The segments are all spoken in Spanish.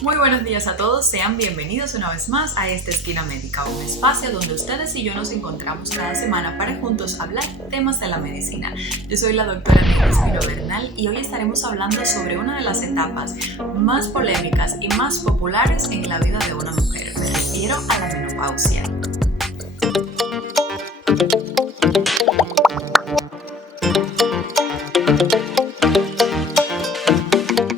Muy buenos días a todos, sean bienvenidos una vez más a esta Esquina Médica, un espacio donde ustedes y yo nos encontramos cada semana para juntos hablar temas de la medicina. Yo soy la doctora Miguel Espino Bernal y hoy estaremos hablando sobre una de las etapas más polémicas y más populares en la vida de una mujer. Me refiero a la menopausia.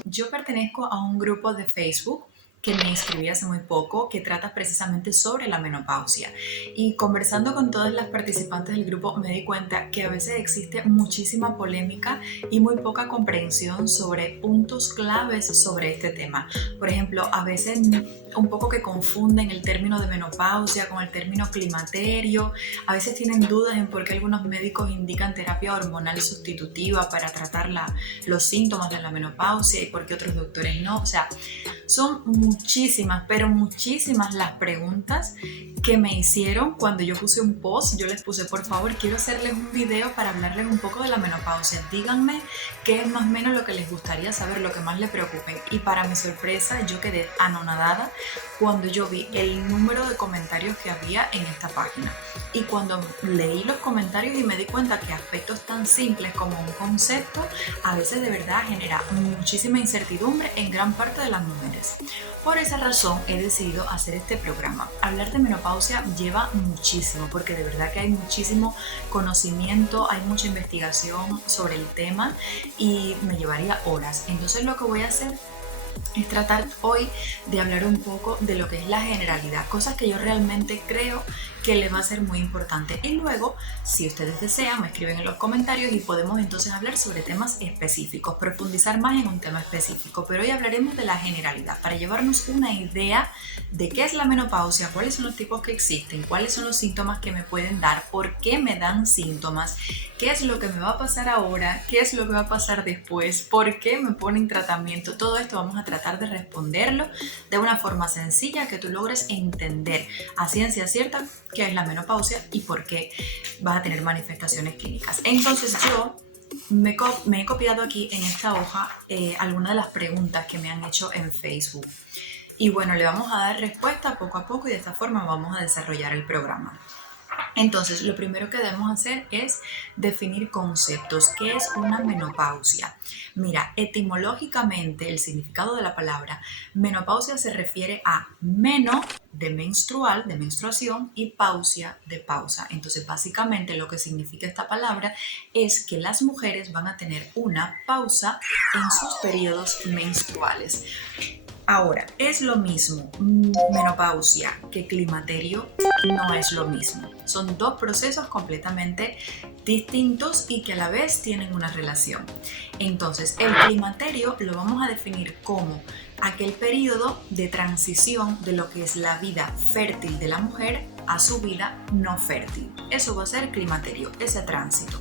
Yo pertenezco a un grupo de Facebook que me inscribí hace muy poco, que trata precisamente sobre la menopausia. Y conversando con todas las participantes del grupo me di cuenta que a veces existe muchísima polémica y muy poca comprensión sobre puntos claves sobre este tema. Por ejemplo, a veces un poco que confunden el término de menopausia con el término climaterio. A veces tienen dudas en por qué algunos médicos indican terapia hormonal sustitutiva para tratar los síntomas de la menopausia y por qué otros doctores no. O sea, son muchísimas, pero muchísimas las preguntas que me hicieron cuando yo puse un post. Yo les puse, por favor, quiero hacerles un video para hablarles un poco de la menopausia. Díganme qué es más o menos lo que les gustaría saber, lo que más les preocupe. Y para mi sorpresa, yo quedé anonadada cuando yo vi el número de comentarios que había en esta página. Y cuando leí los comentarios y me di cuenta que aspectos tan simples como un concepto a veces de verdad genera muchísima incertidumbre en gran parte de las mujeres. Por esa razón he decidido hacer este programa. Hablar de menopausia lleva muchísimo, porque de verdad que hay muchísimo conocimiento, hay mucha investigación sobre el tema y me llevaría horas. Entonces lo que voy a hacer es tratar hoy de hablar un poco de lo que es la generalidad, cosas que yo realmente creo que les va a ser muy importante. Y luego, si ustedes desean, me escriben en los comentarios y podemos entonces hablar sobre temas específicos, profundizar más en un tema específico. Pero hoy hablaremos de la generalidad para llevarnos una idea de qué es la menopausia, cuáles son los tipos que existen, cuáles son los síntomas que me pueden dar, por qué me dan síntomas, qué es lo que me va a pasar ahora, qué es lo que va a pasar después, por qué me ponen tratamiento. Todo esto vamos a tratar de responderlo de una forma sencilla que tú logres entender a ciencia cierta qué es la menopausia y por qué vas a tener manifestaciones clínicas. Entonces yo me he copiado aquí en esta hoja algunas de las preguntas que me han hecho en Facebook. Y bueno, le vamos a dar respuesta poco a poco y de esta forma vamos a desarrollar el programa. Entonces, lo primero que debemos hacer es definir conceptos. ¿Qué es una menopausia? Mira, etimológicamente el significado de la palabra menopausia se refiere a meno de menstrual, de menstruación, y pausia de pausa. Entonces, básicamente lo que significa esta palabra es que las mujeres van a tener una pausa en sus periodos menstruales. Ahora, ¿es lo mismo menopausia que climaterio? No es lo mismo. Son dos procesos completamente distintos y que a la vez tienen una relación. Entonces, el climaterio lo vamos a definir como aquel periodo de transición de lo que es la vida fértil de la mujer a su vida no fértil. Eso va a ser climaterio, ese tránsito,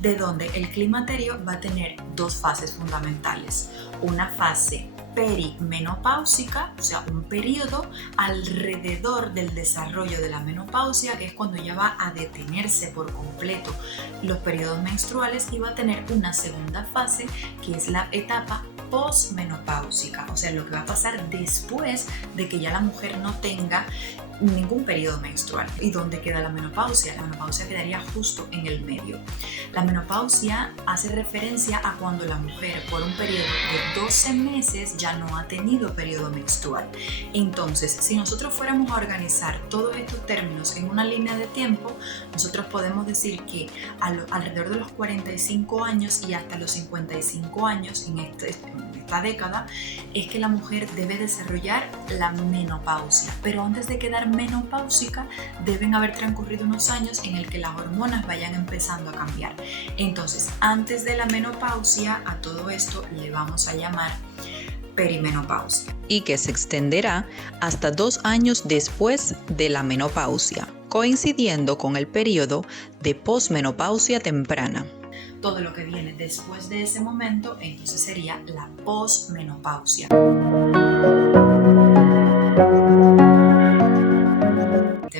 de donde el climaterio va a tener dos fases fundamentales. Una fase perimenopáusica, o sea, un periodo alrededor del desarrollo de la menopausia, que es cuando ya va a detenerse por completo los periodos menstruales, y va a tener una segunda fase, que es la etapa posmenopáusica, o sea, lo que va a pasar después de que ya la mujer no tenga ningún periodo menstrual. ¿Y dónde queda la menopausia? La menopausia quedaría justo en el medio. La menopausia hace referencia a cuando la mujer por un periodo de 12 meses ya no ha tenido periodo menstrual. Entonces, si nosotros fuéramos a organizar todos estos términos en una línea de tiempo, nosotros podemos decir que alrededor de los 45 años y hasta los 55 años en esta década es que la mujer debe desarrollar la menopausia. Pero antes de quedar menopáusica deben haber transcurrido unos años en el que las hormonas vayan empezando a cambiar. Entonces, antes de la menopausia, a todo esto le vamos a llamar perimenopausia. Y que se extenderá hasta 2 años después de la menopausia, coincidiendo con el periodo de posmenopausia temprana. Todo lo que viene después de ese momento, entonces sería la posmenopausia.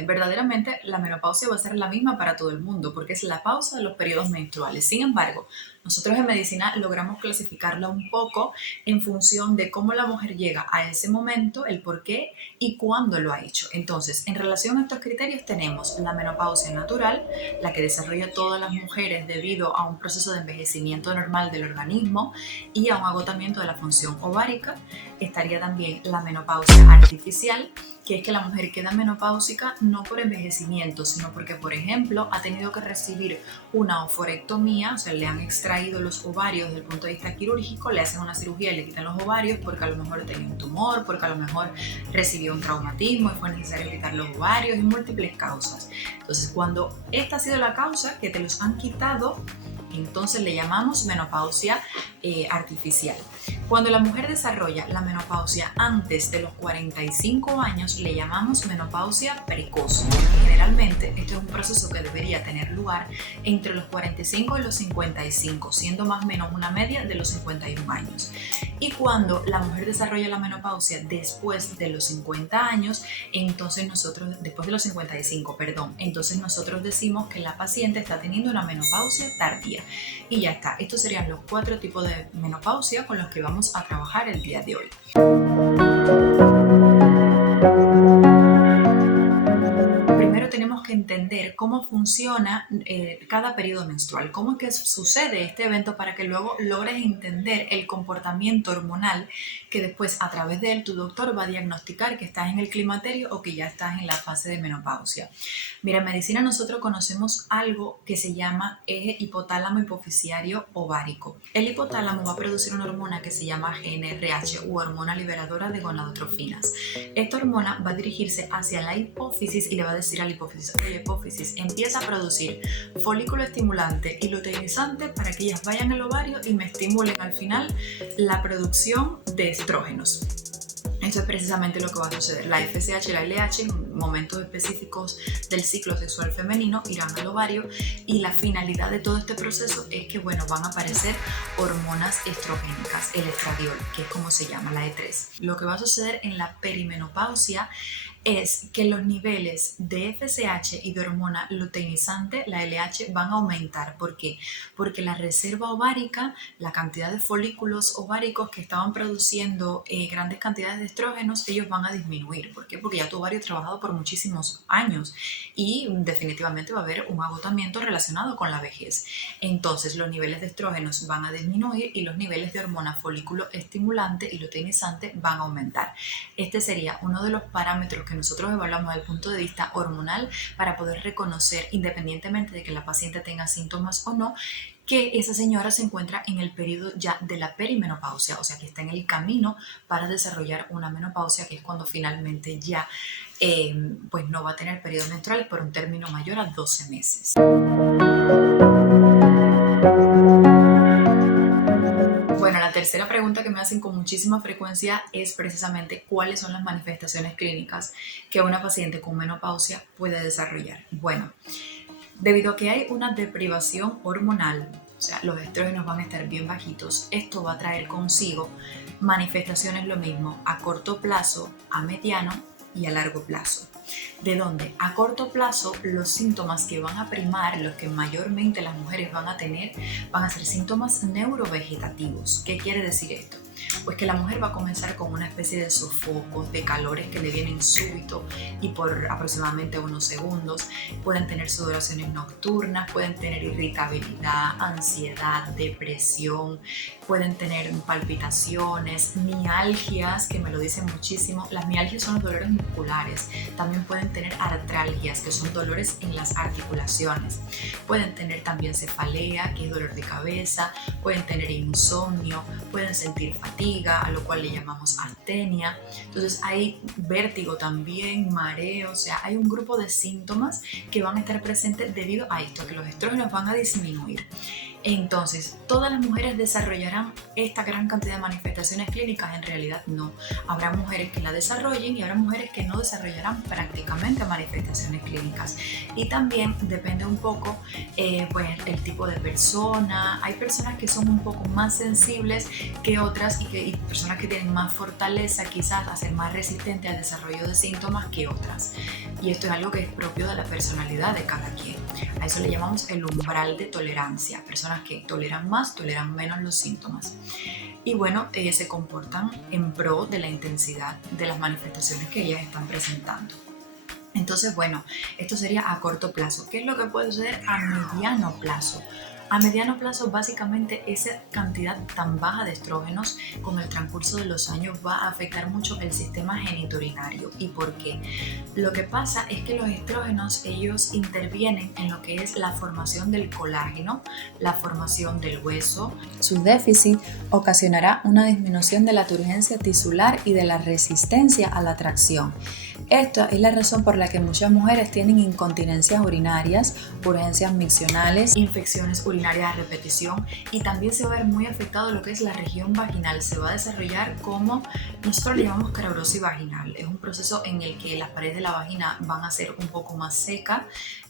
Verdaderamente la menopausia va a ser la misma para todo el mundo porque es la pausa de los periodos menstruales. Sin embargo, Nosotros en medicina logramos clasificarla un poco en función de cómo la mujer llega a ese momento, el por qué y cuándo lo ha hecho. Entonces, en relación a estos criterios tenemos la menopausia natural, la que desarrolla todas las mujeres debido a un proceso de envejecimiento normal del organismo y a un agotamiento de la función ovárica. Estaría también la menopausia artificial, que es que la mujer queda menopáusica no por envejecimiento, sino porque, por ejemplo, ha tenido que recibir una oforectomía, o sea, le han extraído los ovarios desde el punto de vista quirúrgico, le hacen una cirugía y le quitan los ovarios porque a lo mejor tenía un tumor, porque a lo mejor recibió un traumatismo y fue necesario quitar los ovarios y múltiples causas. Entonces, cuando esta ha sido la causa, que te los han quitado, entonces le llamamos menopausia artificial. Cuando la mujer desarrolla la menopausia antes de los 45 años, le llamamos menopausia precoz. Generalmente, este es un proceso que debería tener lugar entre los 45 y los 55, siendo más o menos una media de los 51 años. Y cuando la mujer desarrolla la menopausia después de los 50 años, entonces después de los 55, entonces nosotros decimos que la paciente está teniendo una menopausia tardía. Y ya está, estos serían los 4 tipos de menopausia con los que vamos a trabajar el día de hoy. Primero tenemos que entender cómo funciona cada periodo menstrual, cómo es que sucede este evento para que luego logres entender el comportamiento hormonal que después a través de él tu doctor va a diagnosticar que estás en el climaterio o que ya estás en la fase de menopausia. Mira, en medicina nosotros conocemos algo que se llama eje hipotálamo hipoficiario ovárico. El hipotálamo va a producir una hormona que se llama GnRH u hormona liberadora de gonadotrofinas. Esta hormona va a dirigirse hacia la hipófisis y le va a decir a la hipófisis, oye, hipófisis, empieza a producir folículo estimulante y luteinizante para que ellas vayan al ovario y me estimulen al final la producción de estrógenos. Esto es precisamente lo que va a suceder. La FSH y la LH en momentos específicos del ciclo sexual femenino irán al ovario y la finalidad de todo este proceso es que, van a aparecer hormonas estrogénicas, el estradiol, que es como se llama, la E3. Lo que va a suceder en la perimenopausia es que los niveles de FSH y de hormona luteinizante, la LH, van a aumentar. ¿Por qué? Porque la reserva ovárica, la cantidad de folículos ováricos que estaban produciendo grandes cantidades de estrógenos, ellos van a disminuir. ¿Por qué? Porque ya tu ovario ha trabajado por muchísimos años y definitivamente va a haber un agotamiento relacionado con la vejez. Entonces los niveles de estrógenos van a disminuir y los niveles de hormona folículo estimulante y luteinizante van a aumentar. Este sería uno de los parámetros que nosotros evaluamos desde el punto de vista hormonal para poder reconocer, independientemente de que la paciente tenga síntomas o no, que esa señora se encuentra en el periodo ya de la perimenopausia, o sea que está en el camino para desarrollar una menopausia, que es cuando finalmente ya no va a tener periodo menstrual por un término mayor a 12 meses. La tercera pregunta que me hacen con muchísima frecuencia es precisamente cuáles son las manifestaciones clínicas que una paciente con menopausia puede desarrollar. Debido a que hay una deprivación hormonal, o sea, los estrógenos van a estar bien bajitos, esto va a traer consigo manifestaciones lo mismo a corto plazo, a mediano y a largo plazo. ¿De dónde? A corto plazo, los síntomas que van a primar, los que mayormente las mujeres van a tener, van a ser síntomas neurovegetativos. ¿Qué quiere decir esto? Pues que la mujer va a comenzar con una especie de sofocos, de calores que le vienen súbito y por aproximadamente unos segundos. Pueden tener sudoraciones nocturnas, pueden tener irritabilidad, ansiedad, depresión, pueden tener palpitaciones, mialgias, que me lo dicen muchísimo. Las mialgias son los dolores musculares. También pueden tener artralgias, que son dolores en las articulaciones. Pueden tener también cefalea, que es dolor de cabeza. Pueden tener insomnio, pueden sentir fatiga, a lo cual le llamamos astenia. Entonces hay vértigo también, mareo, o sea, hay un grupo de síntomas que van a estar presentes debido a esto, que los estrógenos van a disminuir. Entonces, ¿todas las mujeres desarrollarán esta gran cantidad de manifestaciones clínicas? En realidad no. Habrá mujeres que la desarrollen y habrá mujeres que no desarrollarán prácticamente manifestaciones clínicas. Y también depende un poco el tipo de persona. Hay personas que son un poco más sensibles que otras y que y personas que tienen más fortaleza quizás a ser más resistentes al desarrollo de síntomas que otras. Y esto es algo que es propio de la personalidad de cada quien. A eso le llamamos el umbral de tolerancia. Personas que toleran más, toleran menos los síntomas. Y bueno, se comportan en pro de la intensidad de las manifestaciones que ellas están presentando. Entonces, bueno, esto sería a corto plazo. ¿Qué es lo que puede suceder a mediano plazo? A mediano plazo, básicamente, esa cantidad tan baja de estrógenos con el transcurso de los años va a afectar mucho el sistema genitourinario. ¿Y por qué? Lo que pasa es que los estrógenos, ellos intervienen en lo que es la formación del colágeno, la formación del hueso. Su déficit ocasionará una disminución de la turgencia tisular y de la resistencia a la tracción. Esta es la razón por la que muchas mujeres tienen incontinencias urinarias, urgencias miccionales, infecciones urinarias a repetición, y también se va a ver muy afectado lo que es la región vaginal. Se va a desarrollar como nosotros le llamamos craurosis vaginal. Es un proceso en el que las paredes de la vagina van a ser un poco más secas,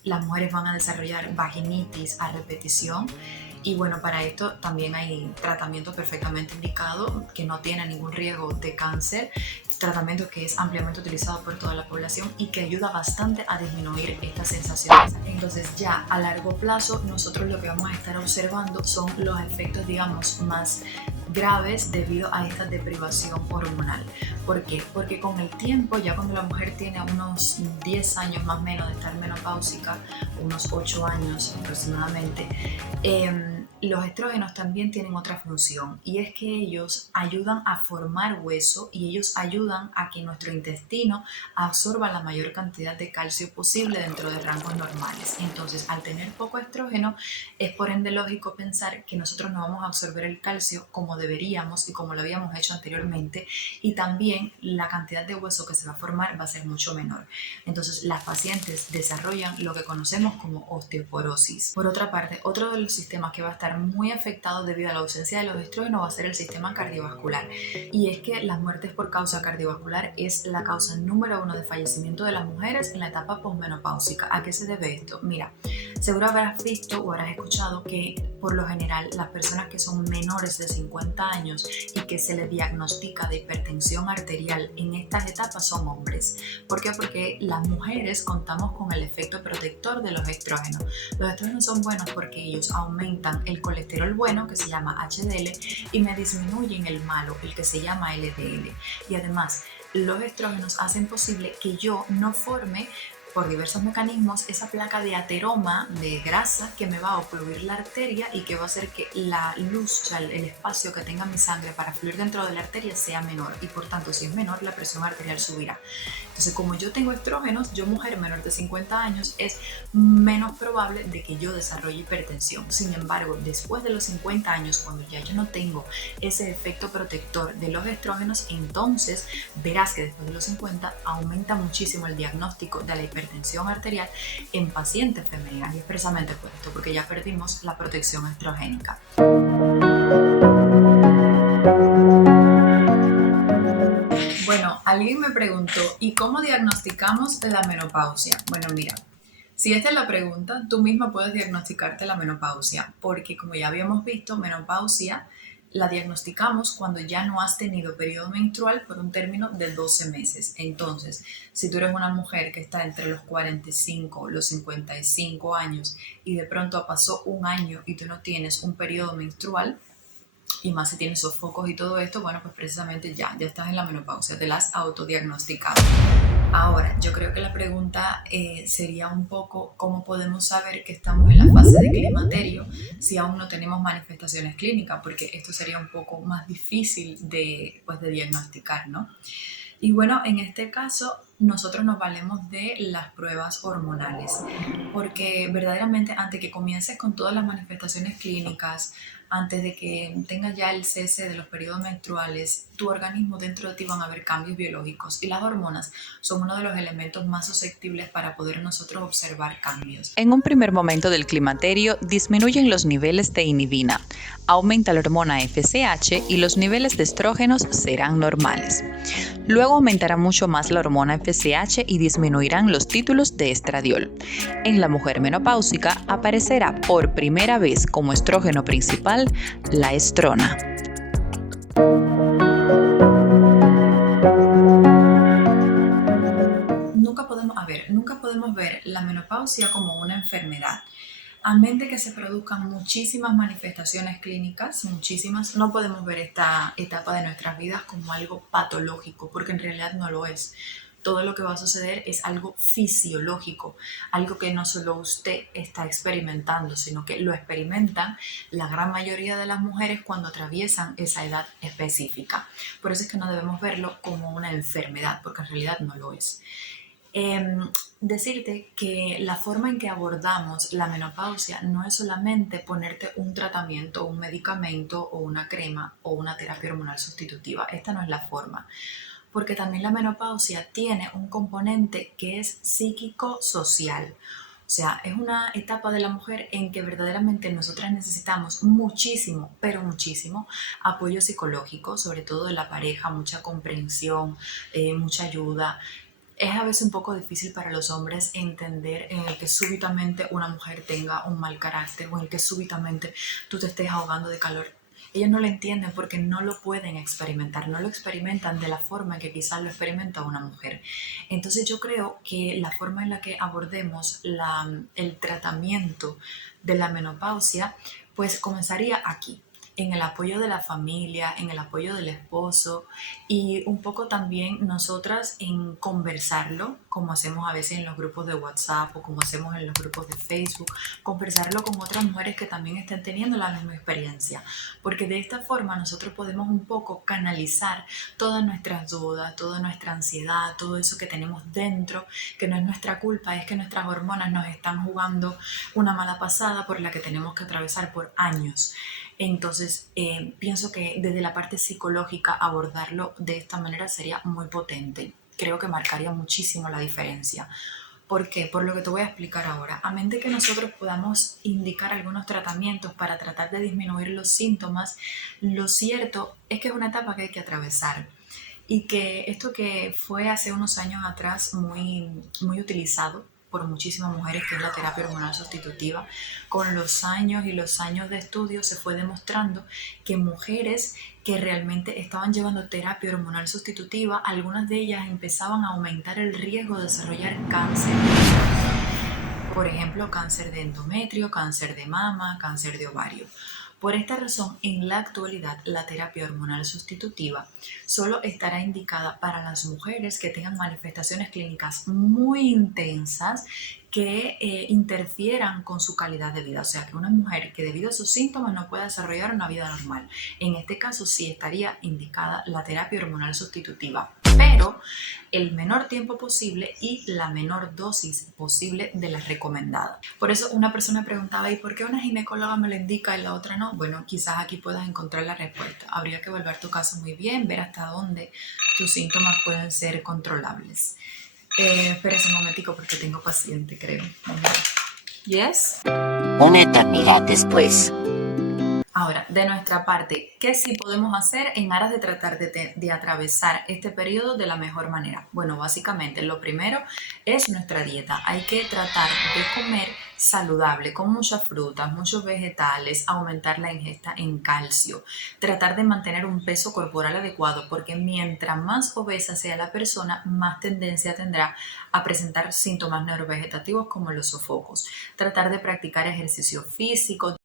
las mujeres van a desarrollar vaginitis a repetición. Y bueno, para esto también hay tratamiento perfectamente indicado que no tiene ningún riesgo de cáncer, tratamiento que es ampliamente utilizado por toda la población y que ayuda bastante a disminuir estas sensaciones. Entonces ya a largo plazo nosotros lo que vamos a estar observando son los efectos, digamos, más graves debido a esta deprivación hormonal. ¿Por qué? Porque con el tiempo, ya cuando la mujer tiene unos 10 años más o menos de estar menopáusica, unos 8 años aproximadamente, los estrógenos también tienen otra función, y es que ellos ayudan a formar hueso y ellos ayudan a que nuestro intestino absorba la mayor cantidad de calcio posible dentro de rangos normales. Entonces, al tener poco estrógeno, es por ende lógico pensar que nosotros no vamos a absorber el calcio como deberíamos y como lo habíamos hecho anteriormente, y también la cantidad de hueso que se va a formar va a ser mucho menor. Entonces, las pacientes desarrollan lo que conocemos como osteoporosis. Por otra parte, otro de los sistemas que va a estar muy afectado debido a la ausencia de los estrógenos va a ser el sistema cardiovascular, y es que las muertes por causa cardiovascular es la causa número 1 de fallecimiento de las mujeres en la etapa posmenopáusica. ¿A qué se debe esto? Mira, seguro habrás visto o habrás escuchado que por lo general las personas que son menores de 50 años y que se les diagnostica de hipertensión arterial en estas etapas son hombres. ¿Por qué? Porque las mujeres contamos con el efecto protector de los estrógenos. Los estrógenos son buenos porque ellos aumentan el colesterol bueno, que se llama HDL, y me disminuyen el malo, el que se llama LDL. Y además, los estrógenos hacen posible que yo no forme por diversos mecanismos esa placa de ateroma de grasa que me va a ocluir la arteria y que va a hacer que la luz, o sea, el espacio que tenga mi sangre para fluir dentro de la arteria sea menor, y por tanto, si es menor, la presión arterial subirá. Entonces, como yo tengo estrógenos, yo mujer menor de 50 años, es menos probable de que yo desarrolle hipertensión. Sin embargo, después de los 50 años, cuando ya yo no tengo ese efecto protector de los estrógenos, entonces verás que después de los 50 aumenta muchísimo el diagnóstico de la hipertensión arterial en pacientes femeninas, y expresamente por esto, porque ya perdimos la protección estrogénica. Bueno, alguien me preguntó, ¿y cómo diagnosticamos la menopausia? Bueno, mira, si esta es la pregunta, tú misma puedes diagnosticarte la menopausia, porque como ya habíamos visto, menopausia la diagnosticamos cuando ya no has tenido periodo menstrual por un término de 12 meses. Entonces, si tú eres una mujer que está entre los 45, los 55 años y de pronto pasó un año y tú no tienes un periodo menstrual, y más si tienes sofocos y todo esto, bueno, pues precisamente ya estás en la menopausia, te la has autodiagnosticado. Ahora, yo creo que la pregunta sería un poco cómo podemos saber que estamos en la fase de climaterio si aún no tenemos manifestaciones clínicas, porque esto sería un poco más difícil de diagnosticar, ¿no? Y bueno, en este caso nosotros nos valemos de las pruebas hormonales, porque verdaderamente antes que comiences con todas las manifestaciones clínicas, antes de que tengas ya el cese de los periodos menstruales, tu organismo, dentro de ti van a haber cambios biológicos, y las hormonas son uno de los elementos más susceptibles para poder nosotros observar cambios. En un primer momento del climaterio disminuyen los niveles de inhibina, aumenta la hormona FSH y los niveles de estrógenos serán normales. Luego aumentará mucho más la hormona FSH y disminuirán los títulos de estradiol. En la mujer menopáusica aparecerá por primera vez como estrógeno principal la estrona. la menopausia como una enfermedad. A menos de que se produzcan muchísimas manifestaciones clínicas, muchísimas, no podemos ver esta etapa de nuestras vidas como algo patológico, porque en realidad no lo es. Todo lo que va a suceder es algo fisiológico, algo que no solo usted está experimentando, sino que lo experimentan la gran mayoría de las mujeres cuando atraviesan esa edad específica. Por eso es que no debemos verlo como una enfermedad, porque en realidad no lo es. Decirte que la forma en que abordamos la menopausia no es solamente ponerte un tratamiento, un medicamento o una crema o una terapia hormonal sustitutiva. Esta no es la forma, porque también la menopausia tiene un componente que es psíquico-social. O sea, es una etapa de la mujer en que verdaderamente nosotras necesitamos muchísimo, pero muchísimo apoyo psicológico, sobre todo de la pareja, mucha comprensión, mucha ayuda. Es a veces un poco difícil para los hombres entender en el que súbitamente una mujer tenga un mal carácter o en el que súbitamente tú te estés ahogando de calor. Ellos no lo entienden porque no lo pueden experimentar, no lo experimentan de la forma en que quizás lo experimenta una mujer. Entonces yo creo que la forma en la que abordemos el tratamiento de la menopausia, pues comenzaría aquí, en el apoyo de la familia, en el apoyo del esposo y un poco también nosotras en conversarlo, como hacemos a veces en los grupos de WhatsApp o como hacemos en los grupos de Facebook, conversarlo con otras mujeres que también estén teniendo la misma experiencia, porque de esta forma nosotros podemos un poco canalizar todas nuestras dudas, toda nuestra ansiedad, todo eso que tenemos dentro, que no es nuestra culpa, es que nuestras hormonas nos están jugando una mala pasada por la que tenemos que atravesar por años. Entonces, pienso que desde la parte psicológica abordarlo de esta manera sería muy potente. Creo que marcaría muchísimo la diferencia. ¿Por qué? Por lo que te voy a explicar ahora. A menos de que nosotros podamos indicar algunos tratamientos para tratar de disminuir los síntomas, lo cierto es que es una etapa que hay que atravesar. Y que esto que fue hace unos años atrás muy utilizado por muchísimas mujeres, que es la terapia hormonal sustitutiva, con los años y los años de estudio se fue demostrando que mujeres que realmente estaban llevando terapia hormonal sustitutiva, algunas de ellas empezaban a aumentar el riesgo de desarrollar cáncer. Por ejemplo, cáncer de endometrio, cáncer de mama, cáncer de ovario. Por esta razón, en la actualidad, la terapia hormonal sustitutiva solo estará indicada para las mujeres que tengan manifestaciones clínicas muy intensas que interfieran con su calidad de vida. O sea, que una mujer que debido a sus síntomas no pueda desarrollar una vida normal. En este caso sí estaría indicada la terapia hormonal sustitutiva, pero el menor tiempo posible y la menor dosis posible de la recomendada. Por eso una persona preguntaba, ¿y por qué una ginecóloga me lo indica y la otra no? Bueno, quizás aquí puedas encontrar la respuesta. Habría que evaluar tu caso muy bien, ver hasta dónde tus síntomas pueden ser controlables. Espera un momentico porque tengo paciente, creo. ¿Yes? Una eternidad después. Ahora, de nuestra parte, ¿qué sí podemos hacer en aras de tratar de atravesar este periodo de la mejor manera? Bueno, básicamente lo primero es nuestra dieta. Hay que tratar de comer saludable, con muchas frutas, muchos vegetales, aumentar la ingesta en calcio, tratar de mantener un peso corporal adecuado, porque mientras más obesa sea la persona, más tendencia tendrá a presentar síntomas neurovegetativos como los sofocos. Tratar de practicar ejercicio físico,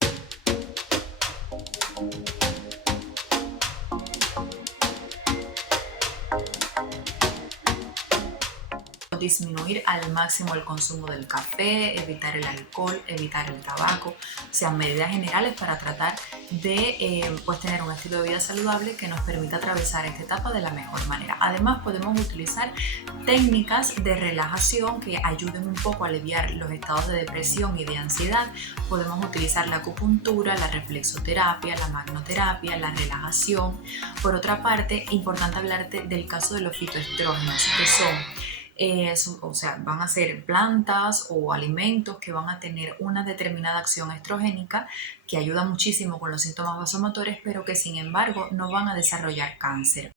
disminuir al máximo el consumo del café, evitar el alcohol, evitar el tabaco, o sea, medidas generales para tratar de pues tener un estilo de vida saludable que nos permita atravesar esta etapa de la mejor manera. Además, podemos utilizar técnicas de relajación que ayuden un poco a aliviar los estados de depresión y de ansiedad. Podemos utilizar la acupuntura, la reflexoterapia, la magnoterapia, la relajación. Por otra parte, importante hablarte del caso de los fitoestrógenos, que son o sea, van a ser plantas o alimentos que van a tener una determinada acción estrogénica que ayuda muchísimo con los síntomas vasomotores, pero que sin embargo no van a desarrollar cáncer.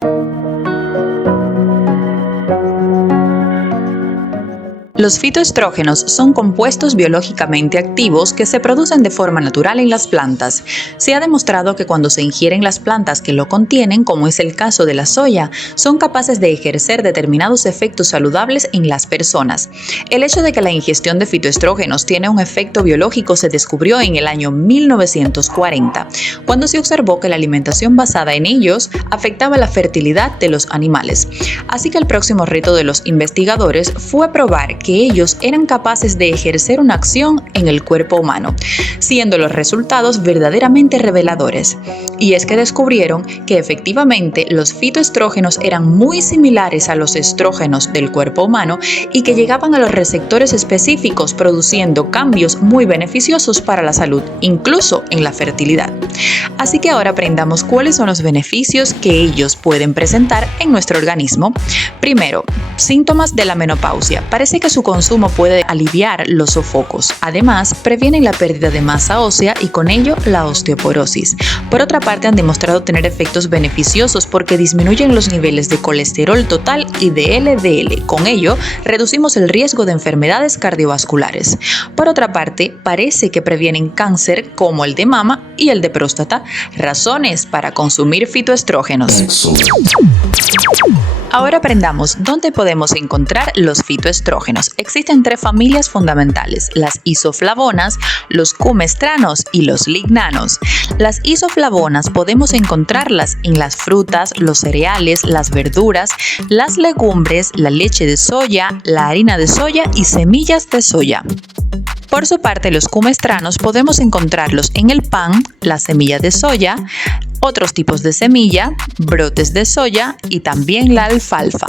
Los fitoestrógenos son compuestos biológicamente activos que se producen de forma natural en las plantas. Se ha demostrado que cuando se ingieren las plantas que lo contienen, como es el caso de la soya, son capaces de ejercer determinados efectos saludables en las personas. El hecho de que la ingestión de fitoestrógenos tiene un efecto biológico se descubrió en el año 1940, cuando se observó que la alimentación basada en ellos afectaba la fertilidad de los animales. Así que el próximo reto de los investigadores fue probar que ellos eran capaces de ejercer una acción en el cuerpo humano, siendo los resultados verdaderamente reveladores. Y es que descubrieron que efectivamente los fitoestrógenos eran muy similares a los estrógenos del cuerpo humano y que llegaban a los receptores específicos produciendo cambios muy beneficiosos para la salud, incluso en la fertilidad. Así que ahora aprendamos cuáles son los beneficios que ellos pueden presentar en nuestro organismo. Primero, síntomas de la menopausia. Parece que su consumo puede aliviar los sofocos. Además, previenen la pérdida de masa ósea y con ello la osteoporosis. Por otra parte, han demostrado tener efectos beneficiosos porque disminuyen los niveles de colesterol total y de LDL. Con ello, reducimos el riesgo de enfermedades cardiovasculares. Por otra parte, parece que previenen cáncer como el de mama y el de próstata. Razones para consumir fitoestrógenos. Ahora aprendamos dónde podemos encontrar los fitoestrógenos. Existen tres familias fundamentales: las isoflavonas, los cumestranos y los lignanos. Las isoflavonas podemos encontrarlas en las frutas, los cereales, las verduras, las legumbres, la leche de soya, la harina de soya y semillas de soya. Por su parte, los cumestranos podemos encontrarlos en el pan, la semilla de soya, otros tipos de semilla, brotes de soya y también la alfalfa.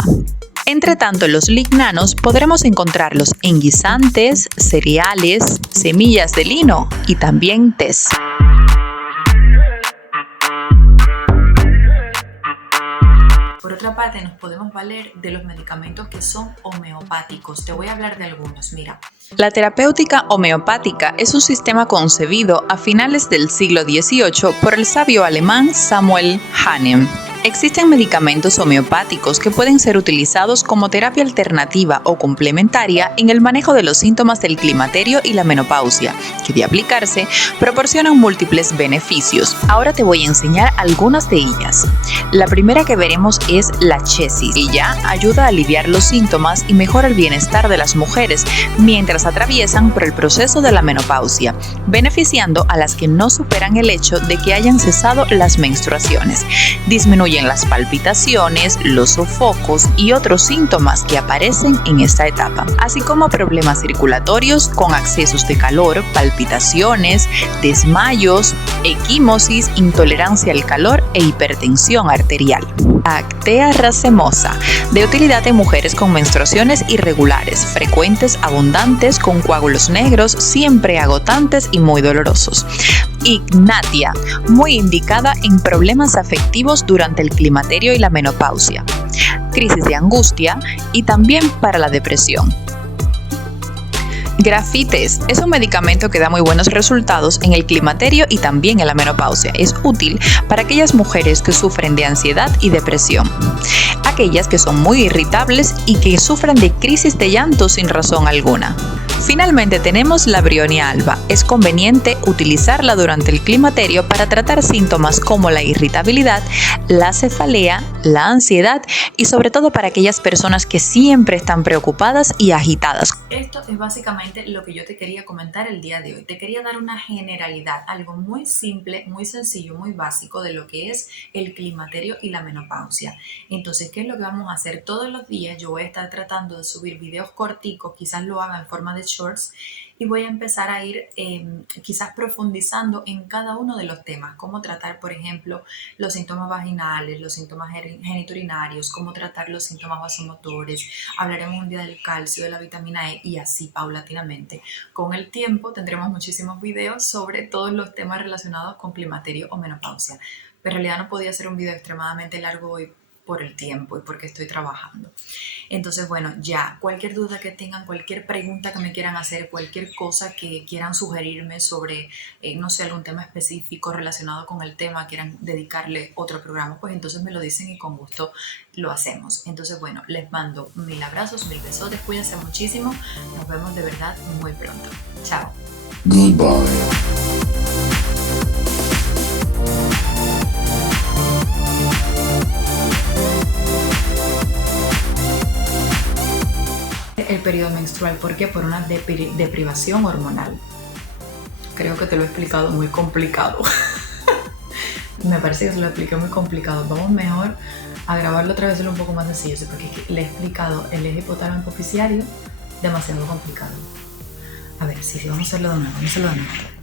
Entre tanto, los lignanos podremos encontrarlos en guisantes, cereales, semillas de lino y también tés. Por otra parte, nos podemos valer de los medicamentos que son homeopáticos. Te voy a hablar de algunos. Mira. La terapéutica homeopática es un sistema concebido a finales del siglo XVIII por el sabio alemán Samuel Hahnemann. Existen medicamentos homeopáticos que pueden ser utilizados como terapia alternativa o complementaria en el manejo de los síntomas del climaterio y la menopausia, que de aplicarse proporcionan múltiples beneficios. Ahora te voy a enseñar algunas de ellas. La primera que veremos es la chesis. Ella ayuda a aliviar los síntomas y mejora el bienestar de las mujeres mientras atraviesan por el proceso de la menopausia, beneficiando a las que no superan el hecho de que hayan cesado las menstruaciones. Disminuyen las palpitaciones, los sofocos y otros síntomas que aparecen en esta etapa, así como problemas circulatorios con accesos de calor, palpitaciones, desmayos, equimosis, intolerancia al calor e hipertensión arterial. Actea racemosa, de utilidad en mujeres con menstruaciones irregulares, frecuentes, abundantes, con coágulos negros, siempre agotantes y muy dolorosos. Ignatia, muy indicada en problemas afectivos durante el climaterio y la menopausia, crisis de angustia y también para la depresión. Grafites es un medicamento que da muy buenos resultados en el climaterio y también en la menopausia. Es útil para aquellas mujeres que sufren de ansiedad y depresión, aquellas que son muy irritables y que sufren de crisis de llanto sin razón alguna. Finalmente tenemos la Brionia alba. Es conveniente utilizarla durante el climaterio para tratar síntomas como la irritabilidad, la cefalea, la ansiedad y sobre todo para aquellas personas que siempre están preocupadas y agitadas. Esto es básicamente lo que yo te quería comentar el día de hoy. Te quería dar una generalidad, algo muy simple, muy sencillo, muy básico de lo que es el climaterio y la menopausia. Entonces, ¿qué es lo que vamos a hacer? Todos los días yo voy a estar tratando de subir videos corticos, quizás lo haga en forma de shorts, y voy a empezar a ir quizás profundizando en cada uno de los temas, cómo tratar, por ejemplo, los síntomas vaginales, los síntomas geniturinarios, cómo tratar los síntomas vasomotores. Hablaremos un día del calcio, de la vitamina E y así paulatinamente. Con el tiempo tendremos muchísimos videos sobre todos los temas relacionados con climaterio o menopausia. Pero en realidad no podía hacer un video extremadamente largo hoy por el tiempo y porque estoy trabajando. Entonces, bueno, ya cualquier duda que tengan, cualquier pregunta que me quieran hacer, cualquier cosa que quieran sugerirme sobre, no sé, algún tema específico relacionado con el tema, quieran dedicarle otro programa, pues entonces me lo dicen y con gusto lo hacemos. Entonces, bueno, les mando mil abrazos, mil besotes, cuídense muchísimo. Nos vemos de verdad muy pronto. Chao. Goodbye. El periodo menstrual, ¿por qué? Por una deprivación hormonal. Creo que te lo he explicado muy complicado. Me parece que se lo expliqué muy complicado. Vamos mejor a grabarlo otra vez un poco más sencillo, porque es que le he explicado el eje hipotálamo hipoficiario demasiado complicado. A ver, sí, vamos a hacerlo de nuevo,